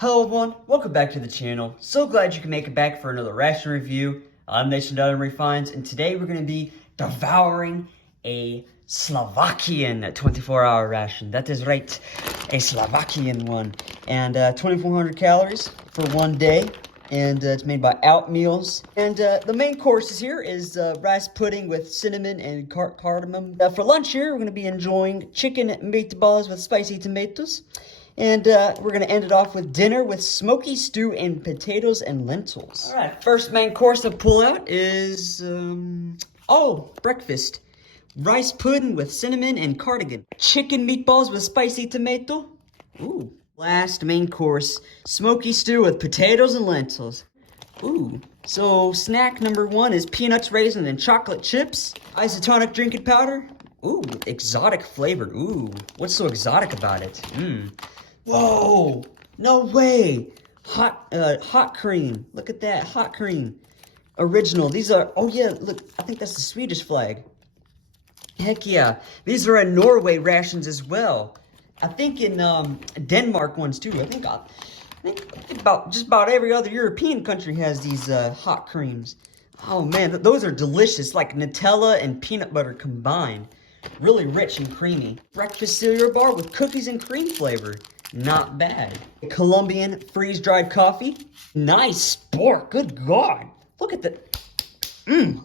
Hello everyone, welcome back to the channel. So glad you can make it back for another ration review. I'm Nation.MREfinds, and today we're going to be devouring a Slovakian 24-hour ration. That is right, a Slovakian one. And 2,400 calories for one day. And it's made by Out Meals. And the main courses here is rice pudding with cinnamon and cardamom. For lunch here, we're going to be enjoying chicken meatballs with spicy tomatoes. And we're going to end it off with dinner with smoky stew and potatoes and lentils. All right, first main course to pull out is, breakfast. Rice pudding with cinnamon and cardigan. Chicken meatballs with spicy tomato. Ooh. Last main course, smoky stew with potatoes and lentils. Ooh. So snack number one is peanuts, raisin, and chocolate chips. Isotonic drinking powder. Ooh, exotic flavored. Ooh, what's so exotic about it? Whoa, no way. Hot cream. Look at that, hot cream. Original. These are, oh yeah, look, I think that's the Swedish flag. Heck yeah. These are in Norway rations as well. I think in Denmark ones too. I think about just about every other European country has these hot creams. Oh man, those are delicious, like Nutella and peanut butter combined. Really rich and creamy. Breakfast cereal bar with cookies and cream flavor. Not bad. Colombian freeze-dried coffee. Nice sport. Good God. Look at the...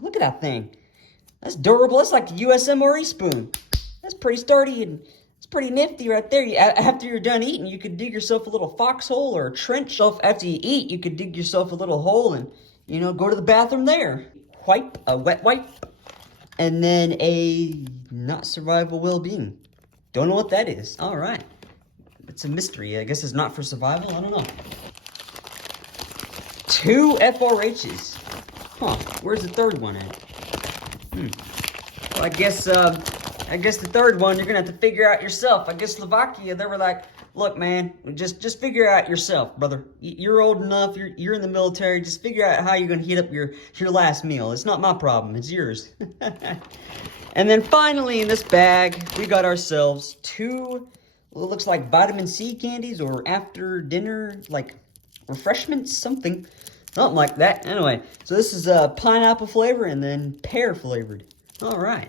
look at that thing. That's durable. That's like the USMRE spoon. That's pretty sturdy and it's pretty nifty right there. After you're done eating, you could dig yourself a little foxhole or a trench. After you eat, you could dig yourself a little hole and, you know, go to the bathroom there. A wet wipe. And then a not survival well-being. Don't know what that is. All right. It's a mystery. I guess it's not for survival. I don't know. 2 FRHs. Huh. Where's the third one at? Well, I guess the third one you're gonna have to figure out yourself. I guess Slovakia, they were like, look, man, just figure out yourself, brother. You're old enough. You're in the military. Just figure out how you're gonna heat up your last meal. It's not my problem. It's yours. And then finally, in this bag, we got ourselves 2. Well, it looks like vitamin C candies or after dinner, like refreshments, something like that. Anyway, so this is pineapple flavor and then pear flavored. All right.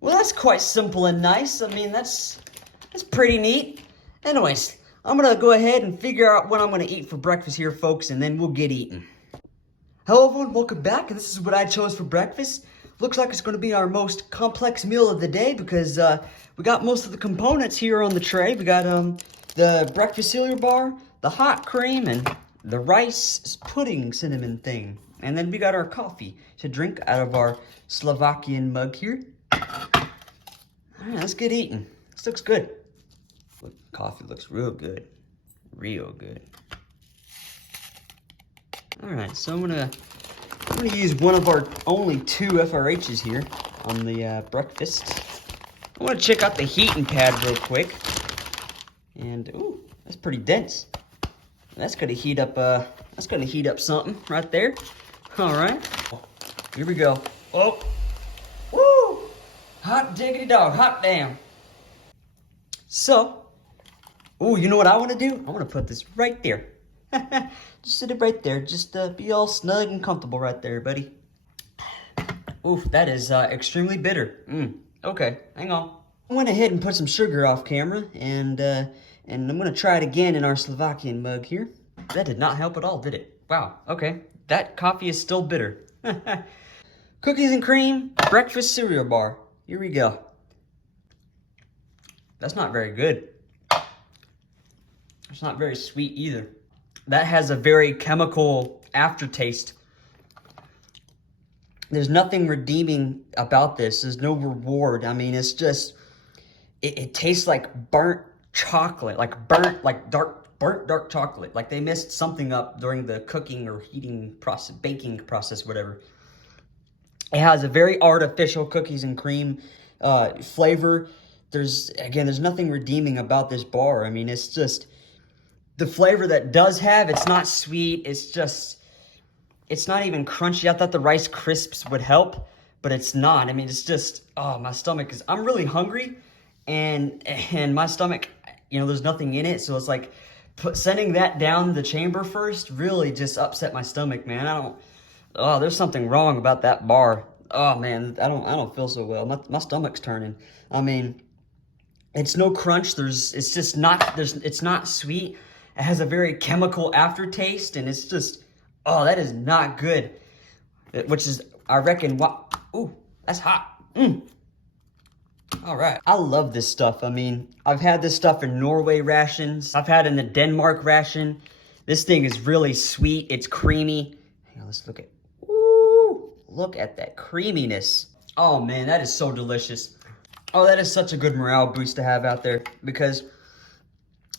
Well, that's quite simple and nice. I mean, that's pretty neat. Anyways, I'm going to go ahead and figure out what I'm going to eat for breakfast here, folks, and then we'll get eating. Hello, everyone. Welcome back. And this is what I chose for breakfast. Looks like it's going to be our most complex meal of the day because we got most of the components here on the tray. We got the breakfast cereal bar, the hot cream, and the rice pudding cinnamon thing. And then we got our coffee to drink out of our Slovakian mug here. All right, let's get eating. This looks good. Coffee looks real good. Real good. All right, so I'm gonna use one of our only 2 FRHs here on the breakfast. I want to check out the heating pad real quick. And ooh, that's pretty dense. That's gonna heat up. That's gonna heat up something right there. All right, here we go. Oh, woo! Hot diggity dog, hot damn. So, ooh, you know what I want to do? I want to put this right there. Just sit it right there. Just be all snug and comfortable right there, buddy. Oof, that is extremely bitter. Okay, hang on. I went ahead and put some sugar off camera, and I'm going to try it again in our Slovakian mug here. That did not help at all, did it? Wow, okay. That coffee is still bitter. Cookies and cream, breakfast cereal bar. Here we go. That's not very good. It's not very sweet either. That has a very chemical aftertaste. There's nothing redeeming about this. There's no reward. I mean, it's just, it tastes like burnt chocolate, like burnt dark chocolate. Like they messed something up during the cooking or heating process, baking process, whatever. It has a very artificial cookies and cream flavor. There's nothing redeeming about this bar. I mean, it's just, the flavor that does have, it's not sweet. It's not even crunchy. I thought the Rice Crisps would help, but it's not. I mean, it's just, oh, my stomach is, I'm really hungry, and my stomach, you know, there's nothing in it, so it's like Sending that down the chamber first really just upset my stomach, man. Oh, there's something wrong about that bar. Oh man, I don't feel so well. My stomach's turning. I mean, it's no crunch. It's not sweet. It has a very chemical aftertaste, and it's just, oh, that is not good. Which is, I reckon, what? Ooh, that's hot. All right. I love this stuff. I mean, I've had this stuff in Norway rations. I've had it in the Denmark ration. This thing is really sweet. It's creamy. Hang on, let's look at, ooh, look at that creaminess. Oh man, that is so delicious. Oh, that is such a good morale boost to have out there, because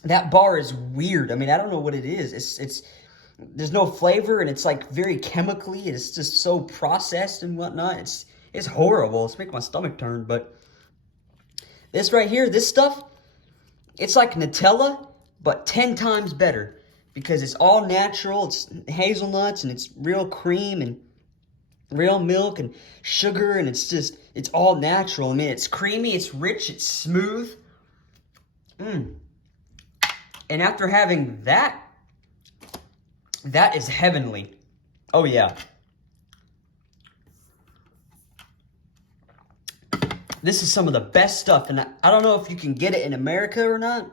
that bar is weird. I mean, I don't know what it is. It's there's no flavor, and it's like very chemically. It's just so processed and whatnot. It's horrible. It's making my stomach turn. But this right here, this stuff, it's like Nutella, but 10 times better, because it's all natural. It's hazelnuts, and it's real cream and real milk and sugar, and it's all natural. I mean, it's creamy, it's rich, it's smooth. And after having that, that is heavenly. Oh yeah. This is some of the best stuff, and I don't know if you can get it in America or not,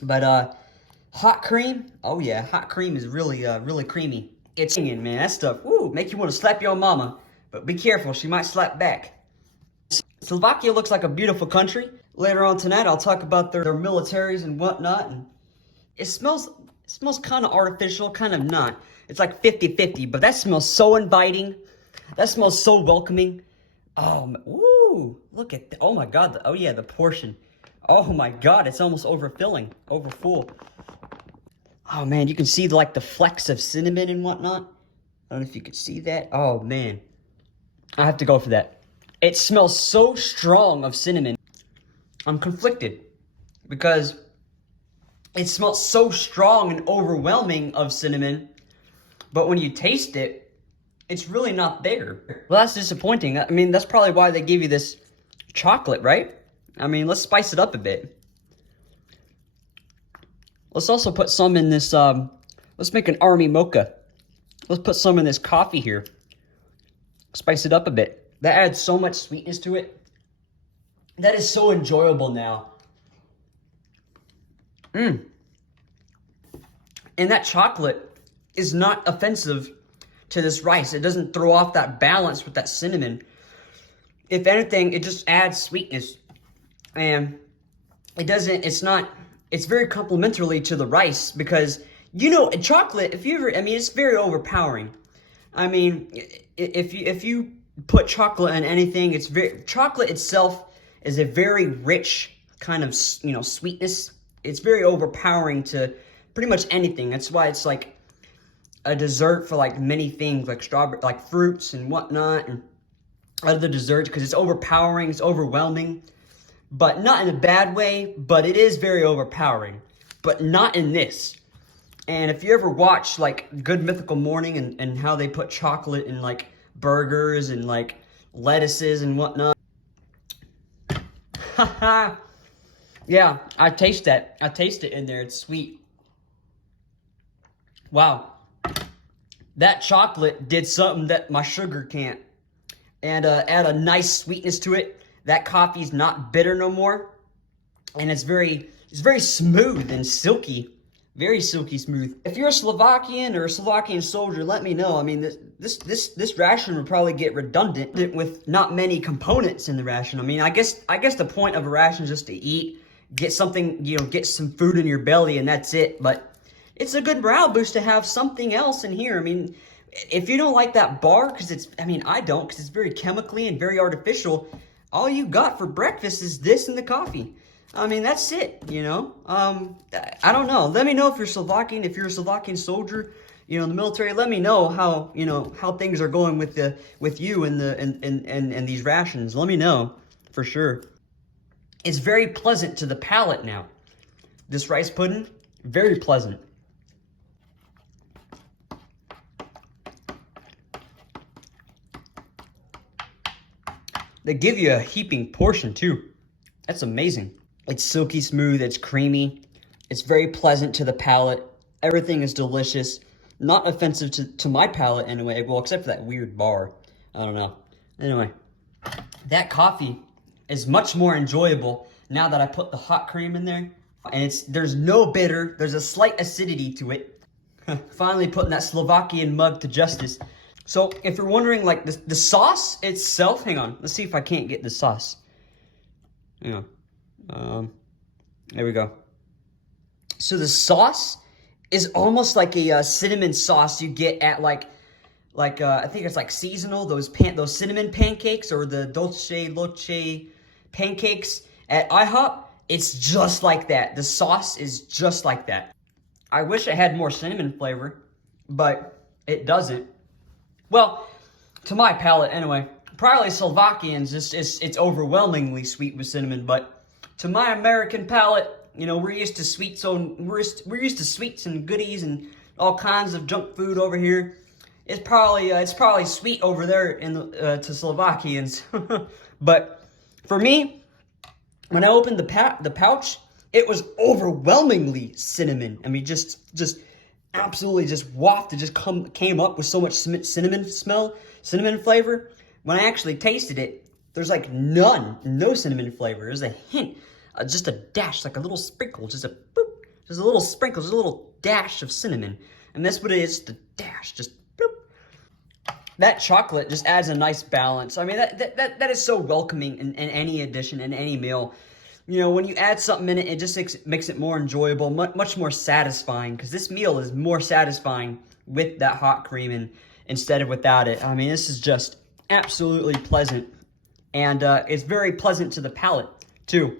but hot cream, oh yeah, hot cream is really really creamy. It's in, man, that stuff, woo, make you want to slap your mama, but be careful, she might slap back. Slovakia looks like a beautiful country. Later on tonight, I'll talk about their militaries and whatnot, and it smells kind of artificial, kind of not. It's like 50-50, but that smells so inviting. That smells so welcoming. Oh, woo, look at, oh my God, oh yeah, the portion. Oh my God, it's almost overfilling, overfull. Oh man, you can see like the flecks of cinnamon and whatnot. I don't know if you could see that. Oh man, I have to go for that. It smells so strong of cinnamon. I'm conflicted because it smells so strong and overwhelming of cinnamon, but when you taste it, it's really not there. Well, that's disappointing. I mean, that's probably why they give you this chocolate, right? I mean, let's spice it up a bit. Let's also put some in this, let's make an army mocha. Let's put some in this coffee here. Spice it up a bit. That adds so much sweetness to it. That is so enjoyable now. And that chocolate is not offensive to this rice. It doesn't throw off that balance with that cinnamon. If anything, it just adds sweetness. And it doesn't, it's very complimentary to the rice, because, you know, chocolate, it's very overpowering. I mean, if you put chocolate in anything, chocolate itself is a very rich kind of, sweetness. It's very overpowering to pretty much anything. That's why it's like a dessert for like many things, like strawberry, like fruits and whatnot, and other desserts, because it's overpowering, it's overwhelming, but not in a bad way, but it is very overpowering, but not in this. And if you ever watch like Good Mythical Morning and how they put chocolate in like burgers and like lettuces and whatnot. Haha. Yeah, I taste that. I taste it in there. It's sweet. Wow. That chocolate did something that my sugar can't. And add a nice sweetness to it. That coffee's not bitter no more. And it's very smooth and silky. Very silky smooth. If you're a Slovakian or a Slovakian soldier, let me know. I mean, this ration would probably get redundant with not many components in the ration. I mean, I guess the point of a ration is just to eat, get something, get some food in your belly, and that's it. But it's a good morale boost to have something else in here. I mean, if you don't like that bar, I don't, because it's very chemically and very artificial, all you got for breakfast is this and the coffee. I mean, that's it, I don't know. Let me know if you're Slovakian, if you're a Slovakian soldier, in the military. Let me know how things are going with you and these rations. Let me know for sure. It's very pleasant to the palate now. This rice pudding, very pleasant. They give you a heaping portion too. That's amazing. It's silky smooth, it's creamy, It's very pleasant to the palate. Everything is delicious. Not offensive to my palate anyway. Well, except for that weird bar. I don't know. Anyway, that coffee is much more enjoyable now that I put the hot cream in there. And there's no bitter. There's a slight acidity to it. Finally putting that Slovakian mug to justice. So if you're wondering, like, the sauce itself, hang on. Let's see if I can't get the sauce. Hang on. There we go. So the sauce is almost like a cinnamon sauce you get at I think it's like seasonal, those cinnamon pancakes or the dulce leche pancakes at IHOP. It's just like that. The sauce is just like that. I wish it had more cinnamon flavor, but it doesn't. Well, to my palate anyway. Probably Slovakians, it's overwhelmingly sweet with cinnamon, but to my American palate, you know, we're used to sweets, so we're used to sweets and goodies and all kinds of junk food over here. It's probably sweet over there to Slovakians, but for me, when I opened the pouch, it was overwhelmingly cinnamon. I mean, just absolutely just wafted, just came up with so much cinnamon flavor. When I actually tasted it, there's like no cinnamon flavor. There's a hint, just a dash, like a little sprinkle, just a boop, just a little sprinkle, just a little dash of cinnamon. And that's what it is, the dash, just boop. That chocolate just adds a nice balance. I mean, that is so welcoming in any addition, in any meal. You know, when you add something in it, it just makes it more enjoyable, much more satisfying, because this meal is more satisfying with that hot cream instead of without it. I mean, this is just absolutely pleasant, and it's very pleasant to the palate, too.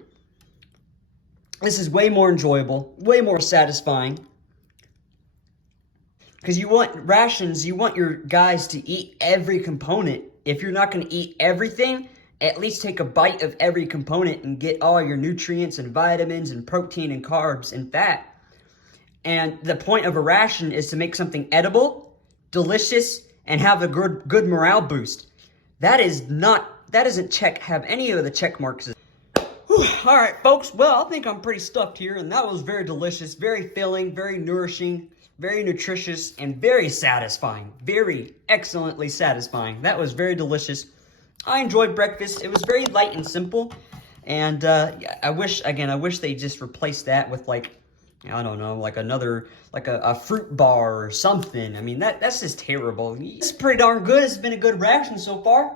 This is way more enjoyable, way more satisfying, because you want rations, you want your guys to eat every component. If you're not going to eat everything, at least take a bite of every component and get all your nutrients and vitamins and protein and carbs and fat. And the point of a ration is to make something edible, delicious, and have a good morale boost. That doesn't have any of the check marks. Whew. All right, folks. Well, I think I'm pretty stuffed here, and that was very delicious, very filling, very nourishing, very nutritious, and very satisfying. Very excellently satisfying. That was very delicious. I enjoyed breakfast. It was very light and simple, and I wish they just replaced that with, like, I don't know, like a fruit bar or something. I mean, that's just terrible. It's pretty darn good. It's been a good ration so far,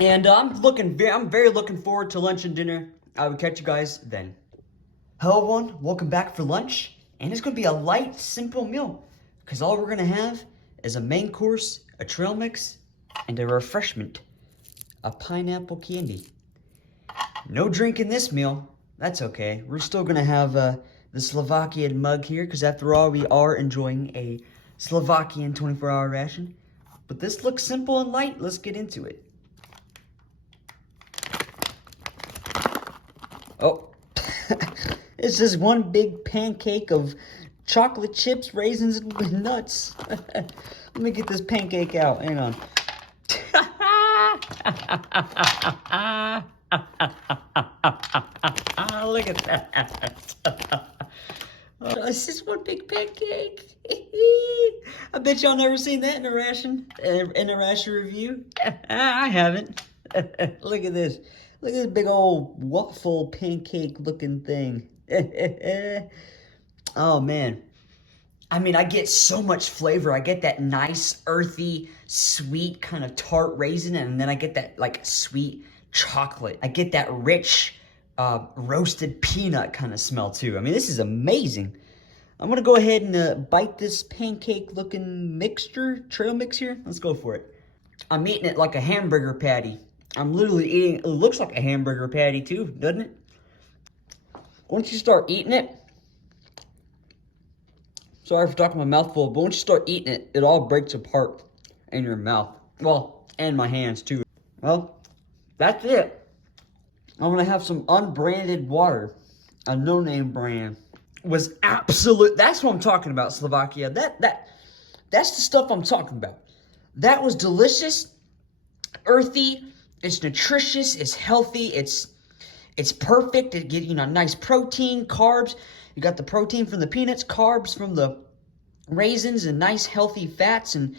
and I'm very looking forward to lunch and dinner. I will catch you guys then. Hello, everyone. Welcome back for lunch, and it's gonna be a light, simple meal, because all we're gonna have is a main course, a trail mix, and a refreshment, a pineapple candy. No drink in this meal. That's okay. We're still going to have the Slovakian mug here, because after all, we are enjoying a Slovakian 24-hour ration. But this looks simple and light. Let's get into it. Oh, it's just one big pancake of chocolate chips, raisins, and nuts. Let me get this pancake out. Hang on. Look at that. It's just one big pancake. I bet y'all never seen that in a ration review. I haven't. Look at this. Look at this big old waffle pancake looking thing. Oh man. I mean, I get so much flavor. I get that nice, earthy, sweet kind of tart raisin, and then I get that, like, sweet chocolate. I get that rich, roasted peanut kind of smell, too. I mean, this is amazing. I'm going to go ahead and bite this pancake-looking trail mix here. Let's go for it. I'm eating it like a hamburger patty. I'm literally eating, it looks like a hamburger patty, too, doesn't it? Once you start eating it, sorry for talking my mouth full, but once you start eating it, it all breaks apart in your mouth. Well, and my hands too. Well, that's it. I'm gonna have some unbranded water, a no-name brand. Was absolute. That's what I'm talking about, Slovakia. That's the stuff I'm talking about. That was delicious, earthy. It's nutritious. It's healthy. It's perfect. It gives, nice protein, carbs. You got the protein from the peanuts, carbs from the raisins, and nice healthy fats and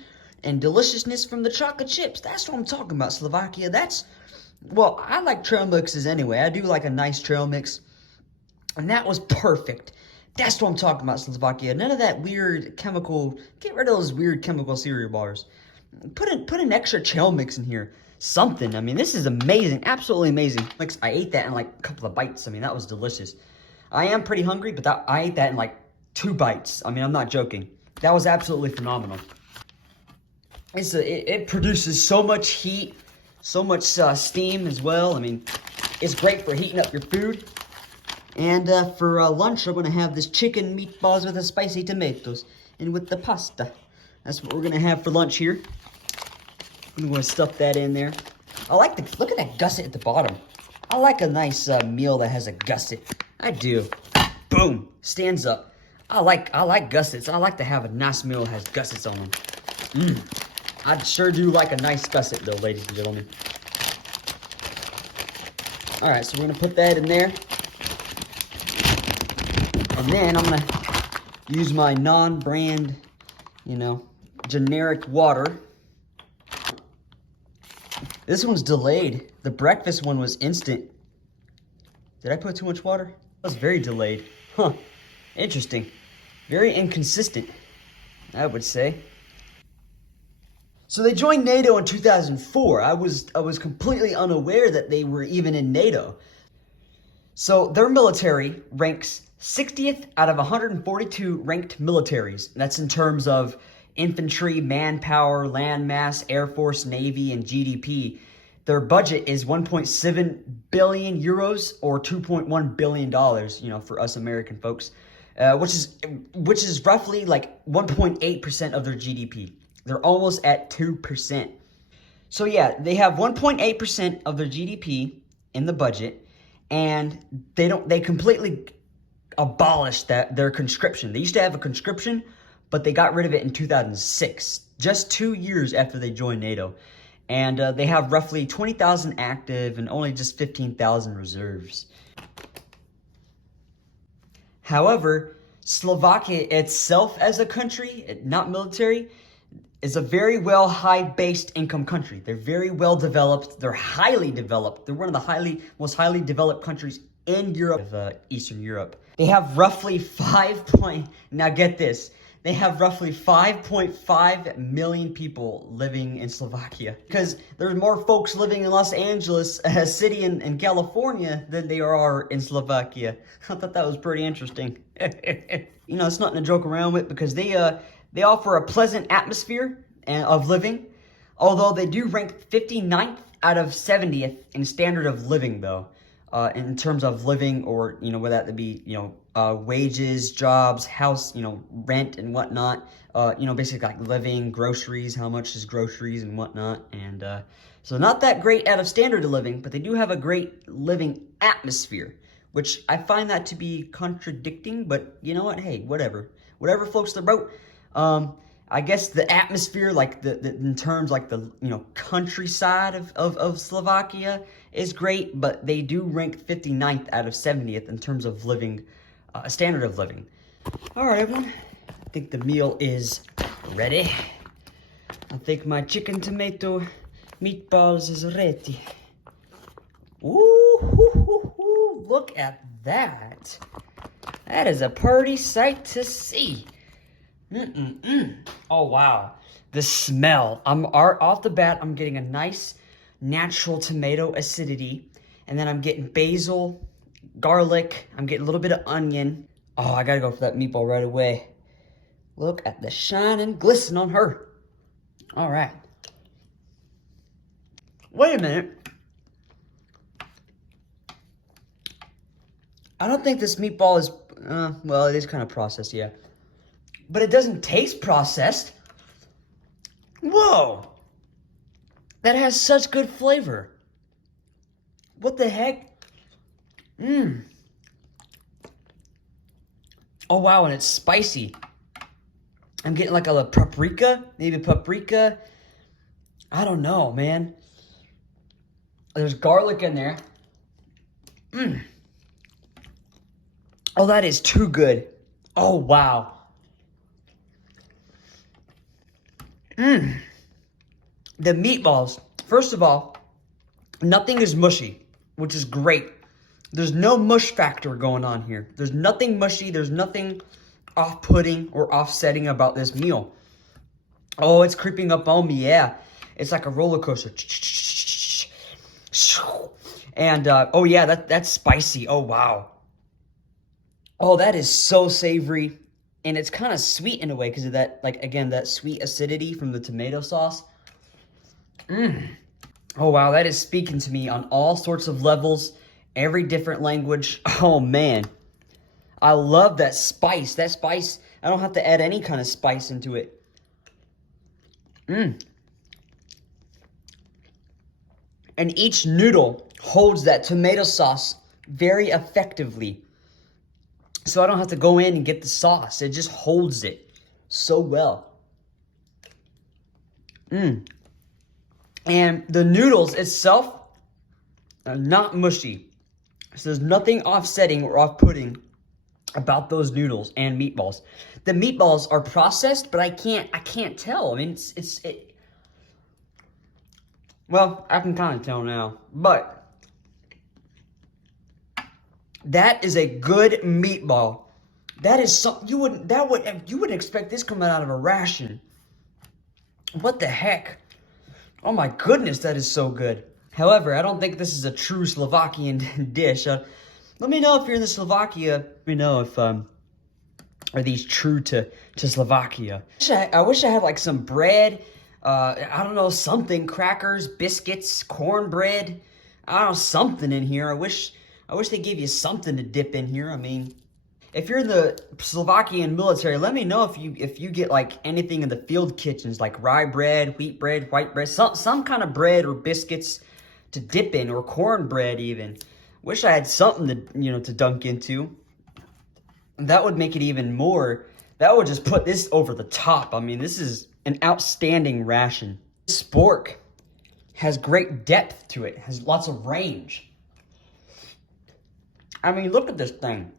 deliciousness from the chocolate chips. That's what I'm talking about, Slovakia. Well, I like trail mixes anyway. I do like a nice trail mix. And that was perfect. That's what I'm talking about, Slovakia. None of that weird chemical. Get rid of those weird chemical cereal bars. Put an extra trail mix in here. Something. I mean, this is amazing. Absolutely amazing. Like, I ate that in like a couple of bites. I mean, that was delicious. I am pretty hungry, but I ate that in like 2 bites. I mean, I'm not joking. That was absolutely phenomenal. It produces so much heat, so much steam as well. I mean, it's great for heating up your food. And for lunch, I'm going to have this chicken meatballs with the spicy tomatoes and with the pasta. That's what we're going to have for lunch here. I'm going to stuff that in there. Look at that gusset at the bottom. I like a nice meal that has a gusset. I do. Boom, stands up. I like gussets. I like to have a nice meal that has gussets on them. I sure do like a nice gusset though, ladies and gentlemen. All right, so we're going to put that in there. And then I'm going to use my non-brand, generic water. This one's delayed. The breakfast one was instant. Did I put too much water? That was very delayed. Huh. Interesting. Very inconsistent, I would say. So they joined NATO in 2004. I was completely unaware that they were even in NATO. So their military ranks 60th out of 142 ranked militaries. That's in terms of infantry, manpower, land mass, Air Force, Navy, and GDP. Their budget is 1.7 billion euros or $2.1 billion, for us American folks, which is roughly like 1.8% of their GDP. They're almost at 2%. So yeah, they have 1.8% of their GDP in the budget, and they completely abolished their conscription. They used to have a conscription, but they got rid of it in 2006, just 2 years after they joined NATO. And they have roughly 20,000 active and only just 15,000 reserves. However, Slovakia itself as a country, not military, is a very well high-based income country. They're very well developed. They're highly developed. They're one of the most highly developed countries in Europe, Eastern Europe. They have roughly now get this. They have roughly 5.5 million people living in Slovakia. Because there's more folks living in Los Angeles, a city in California, than there are in Slovakia. I thought that was pretty interesting. It's nothing to joke around with, because they offer a pleasant atmosphere of living. Although they do rank 59th out of 70th in standard of living, though. In terms of living, or whether that be wages, jobs, house, rent and whatnot, basically like living, groceries, how much is groceries and whatnot. And so not that great out of standard of living, but they do have a great living atmosphere, which I find that to be contradicting. But you know what, hey, whatever floats the boat. I guess the atmosphere, like in terms like the countryside of Slovakia is great, but they do rank 59th out of 70th in terms of living, standard of living. All right, everyone, I think the meal is ready. I think my chicken tomato meatballs is ready. Ooh, look at that. That is a pretty sight to see. Oh, wow. The smell. Off the bat, I'm getting a nice natural tomato acidity. And then I'm getting basil, garlic. I'm getting a little bit of onion. Oh, I gotta go for that meatball right away. Look at the shine and glisten on her. All right. Wait a minute. I don't think this meatball is, well, it is kind of processed, yeah. But it doesn't taste processed. Whoa! That has such good flavor. What the heck? Oh, wow, and it's spicy. I'm getting like a paprika, maybe paprika. I don't know, man. There's garlic in there. Oh, that is too good. Oh, wow. The meatballs. First of all, nothing is mushy, which is great. There's no mush factor going on here. There's nothing mushy. There's nothing off-putting or offsetting about this meal. Oh, it's creeping up on me, yeah. It's like a roller coaster. And, oh yeah, that's spicy. Oh, wow. Oh, that is so savory. And it's kind of sweet in a way because of that, like, again, that sweet acidity from the tomato sauce. Oh, wow, that is speaking to me on all sorts of levels, every different language. Oh, man. I love that spice. That spice, I don't have to add any kind of spice into it. And each noodle holds that tomato sauce very effectively. So I don't have to go in and get the sauce. It just holds it so well. And the noodles itself are not mushy. So there's nothing offsetting or off-putting about those noodles and meatballs. The meatballs are processed, but I can't tell. I mean, well, I can kind of tell now, but that is a good meatball. That is something you wouldn't expect this coming out of a ration. What the heck? Oh my goodness, that is so good. However, I don't think this is a true Slovakian dish. Let me know if you're in the Slovakia. Let me know if are these true to Slovakia. I wish I had like some bread. I don't know, something, crackers, biscuits, cornbread. I don't know, something in here. I wish they gave you something to dip in here. I mean, if you're in the Slovakian military, let me know if you get like anything in the field kitchens, like rye bread, wheat bread, white bread, some kind of bread or biscuits to dip in, or cornbread even. Wish I had something to to dunk into. That would make it even more. That would just put this over the top. I mean, this is an outstanding ration. This spork has great depth to it. Has lots of range. I mean, look at this thing.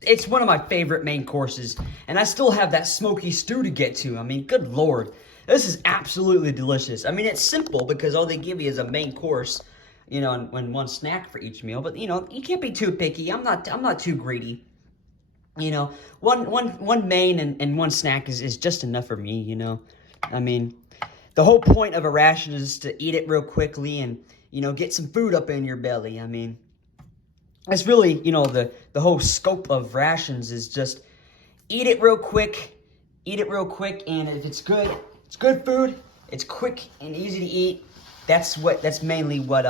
It's one of my favorite main courses, and I still have that smoky stew to get to. I mean, good Lord. This is absolutely delicious. I mean, it's simple because all they give you is a main course, and one snack for each meal. But, you can't be too picky. I'm not too greedy. One main and one snack is just enough for me, I mean, the whole point of a ration is to eat it real quickly and, get some food up in your belly. I mean, it's really, the whole scope of rations is just eat it real quick, and if it's good food, it's quick and easy to eat. That's mainly what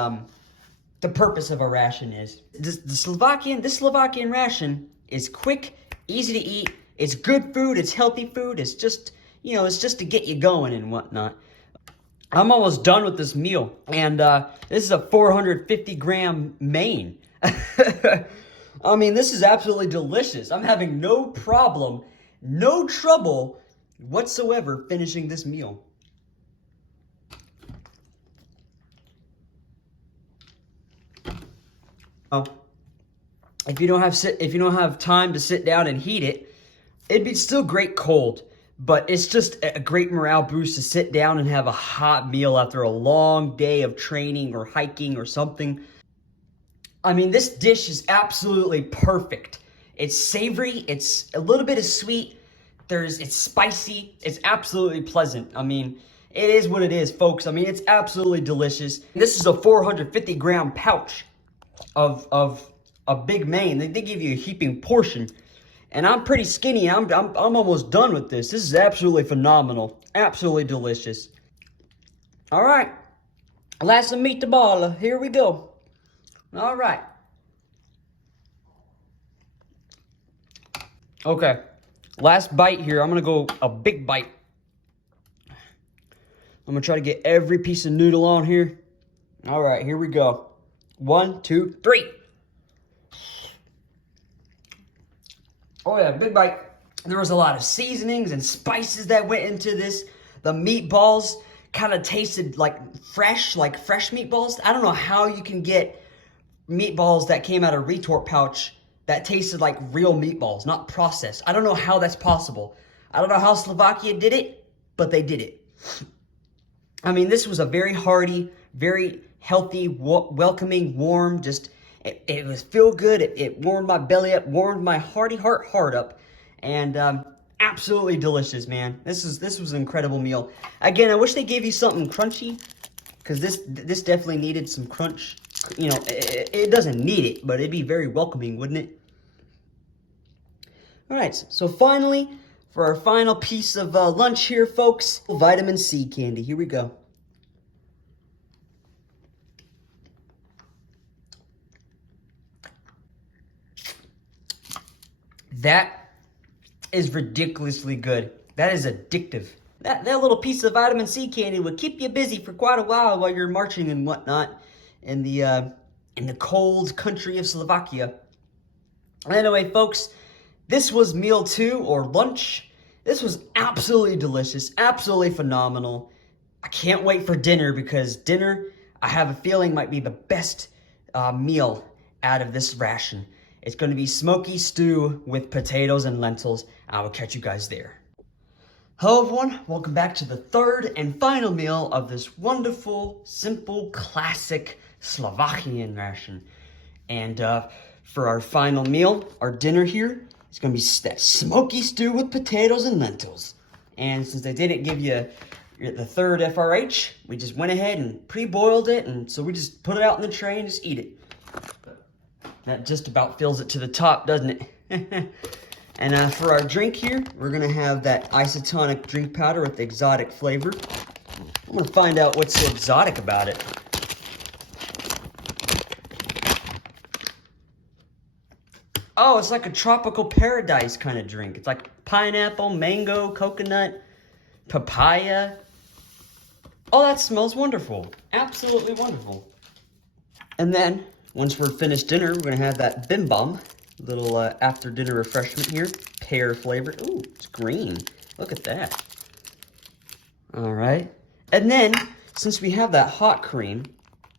the purpose of a ration is. This Slovakian ration is quick, easy to eat. It's good food. It's healthy food. It's just, it's just to get you going and whatnot. I'm almost done with this meal, and this is a 450-gram main. I mean, this is absolutely delicious. I'm having no problem, no trouble whatsoever finishing this meal. Oh, if you don't have time to sit down and heat it, it'd be still great cold. But it's just a great morale boost to sit down and have a hot meal after a long day of training or hiking or something. I mean, this dish is absolutely perfect. It's savory, it's a little bit of sweet, it's spicy, it's absolutely pleasant. I mean, it is what it is, folks. I mean, it's absolutely delicious. This is a 450-gram pouch of a big main. They give you a heaping portion. And I'm pretty skinny. I'm almost done with this. This is absolutely phenomenal. Absolutely delicious. All right. Last meatball. Here we go. All right. Okay. Last bite here. I'm going to go a big bite. I'm going to try to get every piece of noodle on here. All right. Here we go. 1, 2, 3. Oh yeah, big bite. There was a lot of seasonings and spices that went into this. The meatballs kind of tasted like fresh meatballs. I don't know how you can get meatballs that came out of retort pouch that tasted like real meatballs, not processed. I don't know how that's possible. I don't know how Slovakia did it, but they did it. I mean, this was a very hearty, very healthy, welcoming, warm, just, it was feel good. It warmed my belly up, warmed my heart up, and absolutely delicious, man. This was an incredible meal. Again, I wish they gave you something crunchy, because this definitely needed some crunch. You know, it doesn't need it, but it'd be very welcoming, wouldn't it? All right, so finally, for our final piece of lunch here, folks, vitamin C candy. Here we go. That is ridiculously good. That is addictive. That little piece of vitamin C candy would keep you busy for quite a while you're marching and whatnot in the cold country of Slovakia. Anyway, folks, this was meal 2 or lunch. This was absolutely delicious, absolutely phenomenal. I can't wait for dinner, because dinner, I have a feeling, might be the best meal out of this ration. It's going to be smoky stew with potatoes and lentils. I will catch you guys there. Hello everyone, welcome back to the third and final meal of this wonderful, simple, classic Slovakian ration. And for our final meal, our dinner here, it's going to be that smoky stew with potatoes and lentils. And since they didn't give you the third FRH, we just went ahead and pre-boiled it, and so we just put it out in the tray and just eat it. That just about fills it to the top, doesn't it? And for our drink here, we're going to have that isotonic drink powder with exotic flavor. I'm going to find out what's so exotic about it. Oh, it's like a tropical paradise kind of drink. It's like pineapple, mango, coconut, papaya. Oh, that smells wonderful. Absolutely wonderful. And then, once we're finished dinner, we're going to have that bim bum, little after dinner refreshment here, pear flavor. Ooh, it's green. Look at that. All right. And then, since we have that hot cream,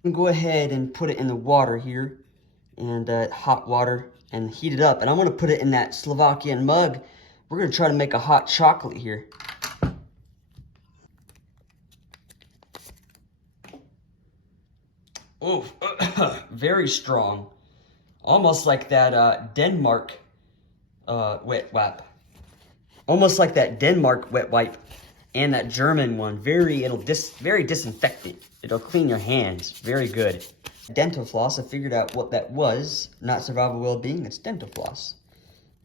we can go ahead and put it in the water here, and hot water, and heat it up. And I'm going to put it in that Slovakian mug. We're going to try to make a hot chocolate here. Oh, very strong. Almost like that Denmark wet wipe. Almost like that Denmark wet wipe and that German one. Very disinfectant. It'll clean your hands. Very good. Dental floss, I figured out what that was. Not survival well-being, it's dental floss.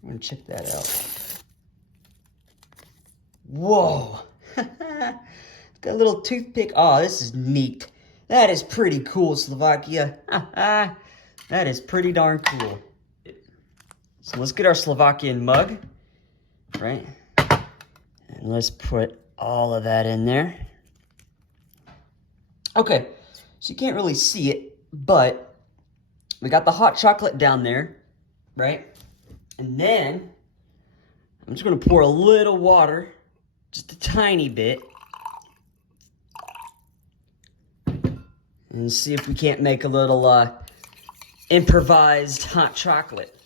I'm gonna check that out. Whoa. It's got a little toothpick. Oh, this is neat. That is pretty cool, Slovakia. That is pretty darn cool. So let's get our Slovakian mug, right? And let's put all of that in there. Okay, so you can't really see it, but we got the hot chocolate down there, right? And then I'm just gonna pour a little water, just a tiny bit, and see if we can't make a little improvised hot chocolate.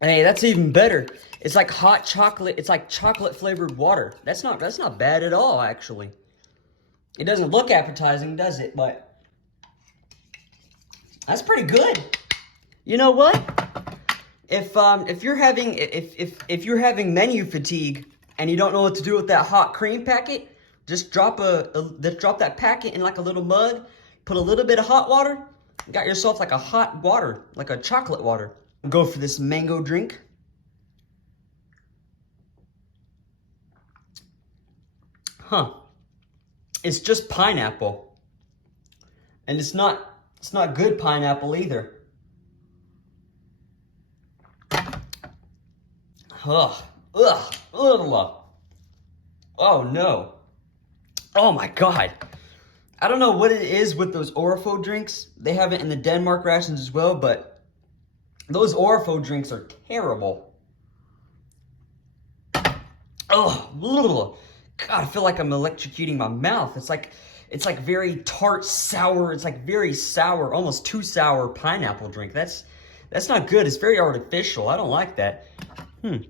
Hey, that's even better. It's like hot chocolate. It's like chocolate flavored water. That's not bad at all, actually. It doesn't look appetizing, does it? But that's pretty good. You know what? If you're having menu fatigue and you don't know what to do with that hot cream packet, just drop that packet in like a little mug, put a little bit of hot water, you got yourself like a hot water, like a chocolate water. Go for this mango drink. Huh. It's just pineapple. And it's not good pineapple either. Ugh. Ugh. Ugh. Oh no. Oh my god. I don't know what it is with those Orifo drinks. They have it in the Denmark rations as well, but those Orifo drinks are terrible. Oh, God, I feel like I'm electrocuting my mouth. It's like very tart, sour. It's like very sour, almost too sour pineapple drink. That's not good. It's very artificial. I don't like that. I'm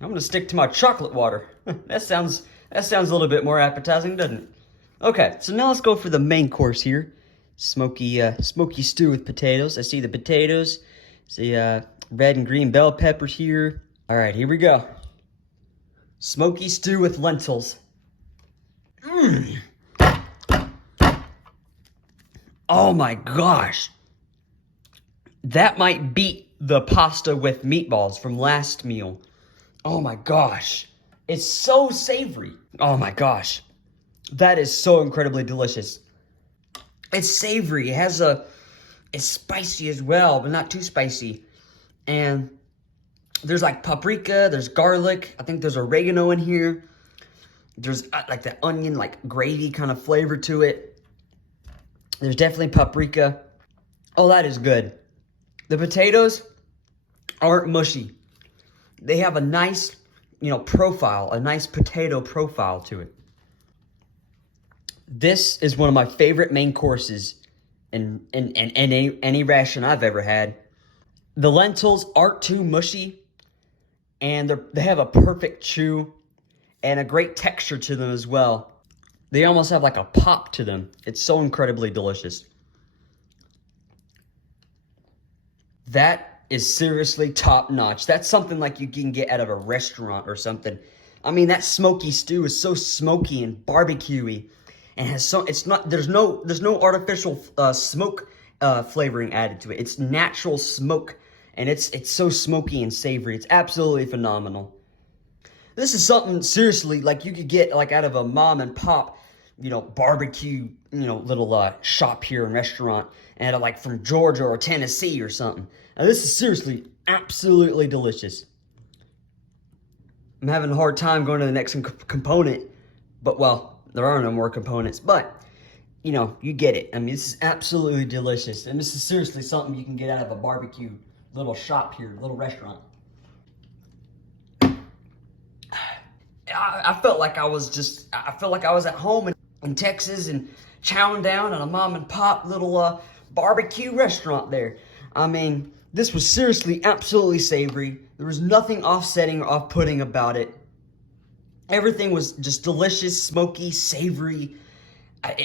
gonna stick to my chocolate water. That sounds a little bit more appetizing, doesn't it? Okay, so now let's go for the main course here. Smoky stew with potatoes. I see the potatoes. See red and green bell peppers here. All right, here we go. Smoky stew with lentils. Oh my gosh. That might beat the pasta with meatballs from last meal. Oh my gosh. It's so savory. Oh my gosh. That is so incredibly delicious. It's savory. It's spicy as well, but not too spicy. And there's like paprika, there's garlic. I think there's oregano in here. There's like that onion, like gravy kind of flavor to it. There's definitely paprika. Oh, that is good. The potatoes aren't mushy. They have a nice, profile, a nice potato profile to it. This is one of my favorite main courses in any ration I've ever had. The lentils aren't too mushy, and they have a perfect chew and a great texture to them as well. They almost have like a pop to them. It's so incredibly delicious. That is seriously top notch. That's something like you can get out of a restaurant or something. I mean, that smoky stew is so smoky and barbecuey, and there's no artificial smoke flavoring added to it. It's natural smoke, and it's so smoky and savory. It's absolutely phenomenal. This is something seriously like you could get like out of a mom and pop, barbecue, little shop here and restaurant, and like from Georgia or Tennessee or something. Now, this is seriously absolutely delicious. I'm having a hard time going to the next component, but well, there are no more components, but you get it. I mean, this is absolutely delicious, and this is seriously something you can get out of a barbecue little shop here, little restaurant. I felt like I was at home in Texas and chowing down at a mom and pop little barbecue restaurant there. I mean, this was seriously absolutely savory. There was nothing offsetting or off-putting about it. Everything was just delicious, smoky, savory,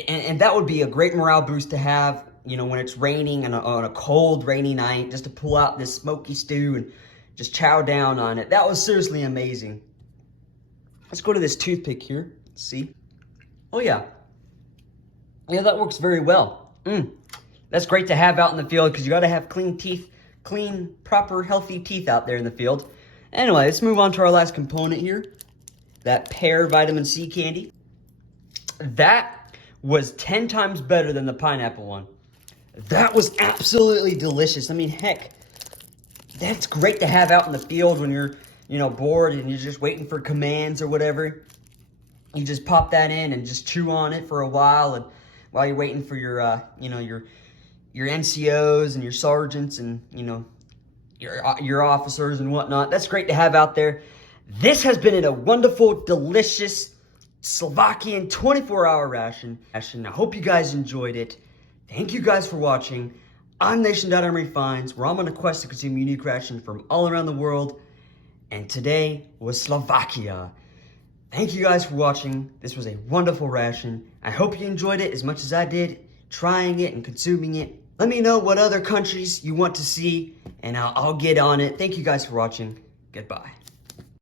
and that would be a great morale boost to have, when it's raining and on a cold, rainy night, just to pull out this smoky stew and just chow down on it. That was seriously amazing. Let's go to this toothpick here. Let's see. Oh, yeah. Yeah, that works very well. That's great to have out in the field because you got to have clean teeth, proper, healthy teeth out there in the field. Anyway, let's move on to our last component here. That pear vitamin C candy. That was 10 times better than the pineapple one. That was absolutely delicious. I mean, heck, that's great to have out in the field when you're bored and you're just waiting for commands or whatever. You just pop that in and just chew on it for a while, and while you're waiting for your NCOs and your sergeants and your officers and whatnot. That's great to have out there. This has been a wonderful, delicious Slovakian 24-hour ration. I hope you guys enjoyed it. Thank you guys for watching. I'm Nation.MREfinds, where I'm on a quest to consume unique ration from all around the world. And today was Slovakia. Thank you guys for watching. This was a wonderful ration. I hope you enjoyed it as much as I did, trying it and consuming it. Let me know what other countries you want to see, and I'll get on it. Thank you guys for watching. Goodbye.